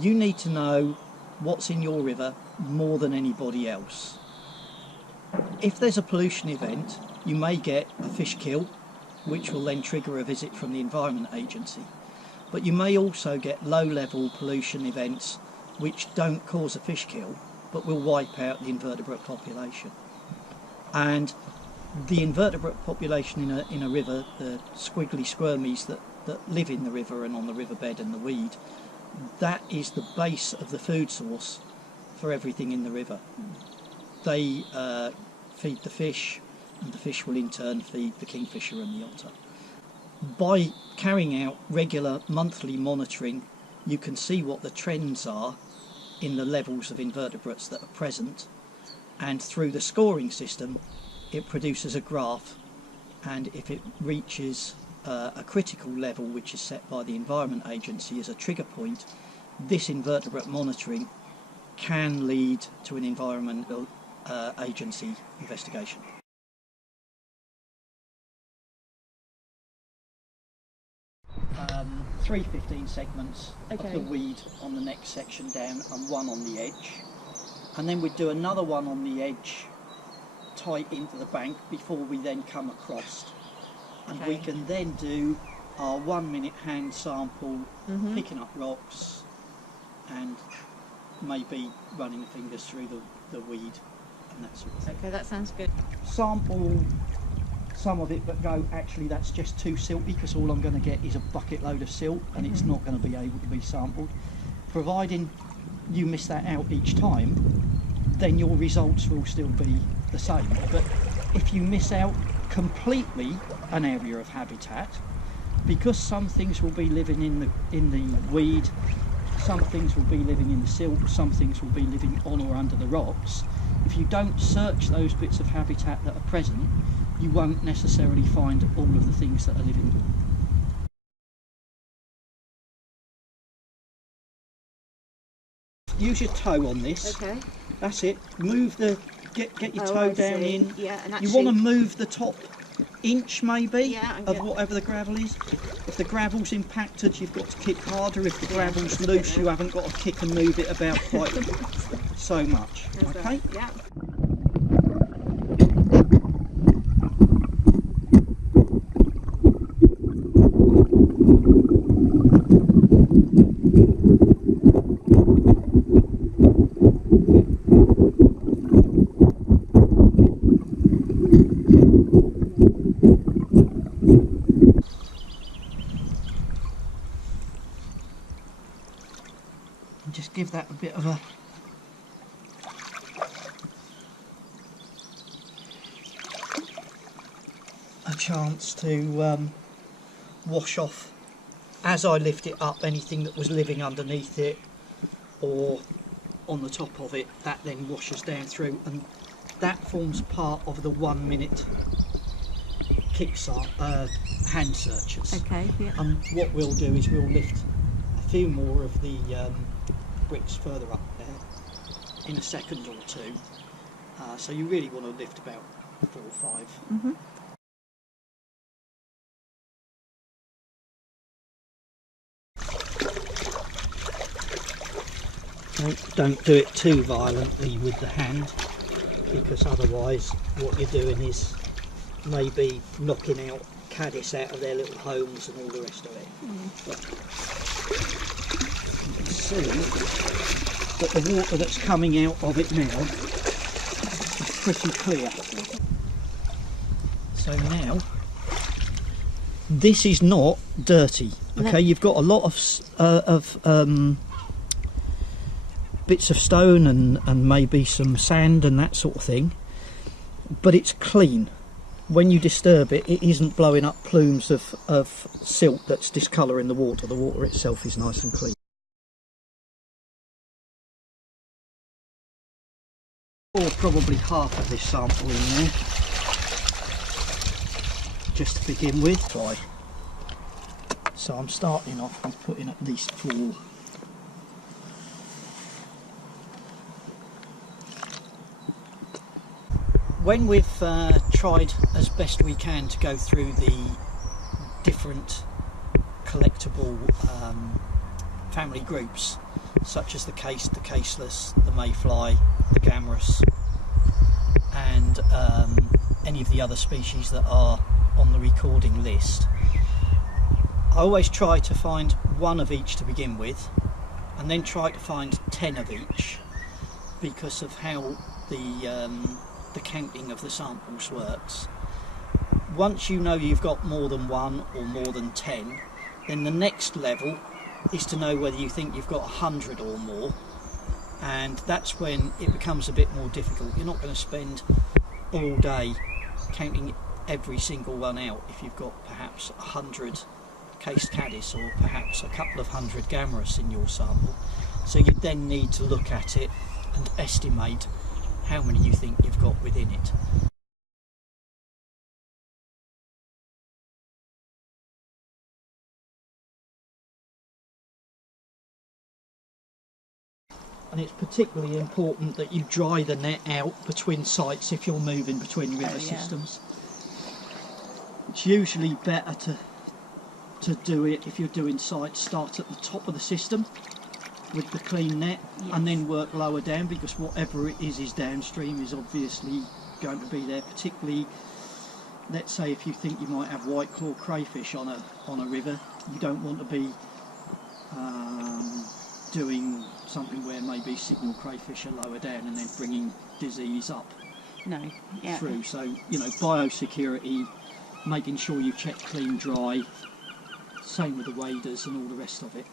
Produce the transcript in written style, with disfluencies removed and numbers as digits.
You need to know what's in your river more than anybody else. If there's a pollution event, you may get a fish kill, which will then trigger a visit from the Environment Agency. But you may also get low-level pollution events which don't cause a fish kill, but will wipe out the invertebrate population. And the invertebrate population in a river, the squiggly squirmies that live in the river and on the riverbed and the weed, that is the base of the food source for everything in the river. They feed the fish, and the fish will in turn feed the kingfisher and the otter. By carrying out regular monthly monitoring, you can see what the trends are in the levels of invertebrates that are present, and through the scoring system it produces a graph, and if it reaches a critical level which is set by the Environment Agency as a trigger point, this invertebrate monitoring can lead to an Environmental Agency investigation. Three 15 segments of the weed on the next section down and one on the edge, and then we'd do another one on the edge tight into the bank before we then come across, and we can then do our 1 minute hand sample, picking up rocks and maybe running the fingers through the weed and that sort of thing. Okay, that sounds good. Sample some of it, but go, actually that's just too silty because all I'm going to get is a bucket load of silt and it's not going to be able to be sampled. Providing you miss that out each time, then your results will still be the same. But if you miss out completely an area of habitat, because some things will be living in the weed, some things will be living in the silt, some things will be living on or under the rocks, if you don't search those bits of habitat that are present, you won't necessarily find all of the things that are living. Use your toe on this. Okay. That's it. Move the get your toe down in. Yeah, and actually, you want to move the top inch maybe of whatever the gravel is. If the gravel's impacted, you've got to kick harder. If the gravel's loose, you haven't got to kick and move it about quite so much. Okay? Yeah. Just give that a bit of a chance to wash off as I lift it up anything that was living underneath it or on the top of it. That then washes down through, and that forms part of the 1 minute hand searches. Okay. Yeah. And what we'll do is we'll lift a few more of the bricks further up there in a second or two. So you really want to lift about 4 or 5. Don't do it too violently with the hand, because otherwise what you're doing is maybe knocking out caddis out of their little homes and all the rest of it. But you can see that the water that's coming out of it now is pretty clear. So now this is not dirty. Okay, you've got a lot of bits of stone and maybe some sand and that sort of thing, but it's clean. When you disturb it, it isn't blowing up plumes of silt that's discolouring the water. The water itself is nice and clean. Or probably half of this sample in there, just to begin with. So I'm starting off with putting at least 4. When we've tried as best we can to go through the different collectible family groups, such as the cased, the caseless, the mayfly, the gammarus, and any of the other species that are on the recording list. I always try to find one of each to begin with, and then try to find 10 of each, because of how the counting of the samples works. Once you know you've got more than one or more than 10, then the next level is to know whether you think you've got 100 or more, and that's when it becomes a bit more difficult. You're not going to spend all day counting every single one out if you've got perhaps 100 cased caddis or perhaps a couple of 100 gammarus in your sample. So you then need to look at it and estimate how many you think you've got within it. And it's particularly important that you dry the net out between sites if you're moving between river systems. It's usually better to do it, if you're doing sites, start at the top of the system with the clean net, and then work lower down, because whatever it is downstream is obviously going to be there. Particularly, let's say if you think you might have white claw crayfish on a river, you don't want to be doing something where maybe signal crayfish are lower down and then bringing disease up through. So, you know, biosecurity, making sure you check clean, dry, same with the waders and all the rest of it.